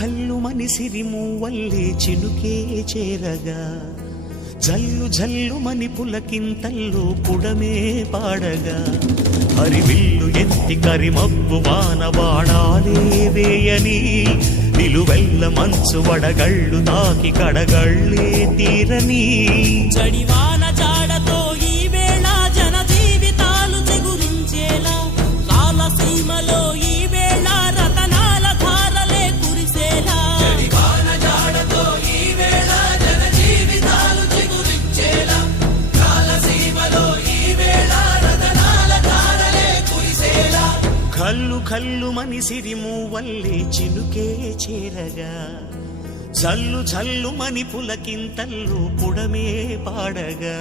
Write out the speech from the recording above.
కల్లు మని సిరిమూవల్లే చినుకే చేరగా జల్లు జల్లు మని పులకింతల్లో పుడమే పాడగా హరివిల్లు ఎత్తి కరిమబ్బు వాన బాణాలే వేయని నిలువెల్ల మంచు వడగళ్ళు తాకి కడగళ్ళే తీరని జడివాన జాడతో ఈ వేళ జన జీవితాలు చెగురించేలా రాలసీమలో ఈ వేళ రతనాల ధారలే కురిసేలా జడివాన జాడతో ఈ వేళ జన జీవితాలు చెగురించేలా రాలసీమలో ఈ వేళ రతనాల ధారలే కురిసేలా కల్లు కల్లు మని సిరిమూవల్లే చినుకే చేరగా జల్లు జల్లు మని పులకింతల్లు పుడమే పాడగా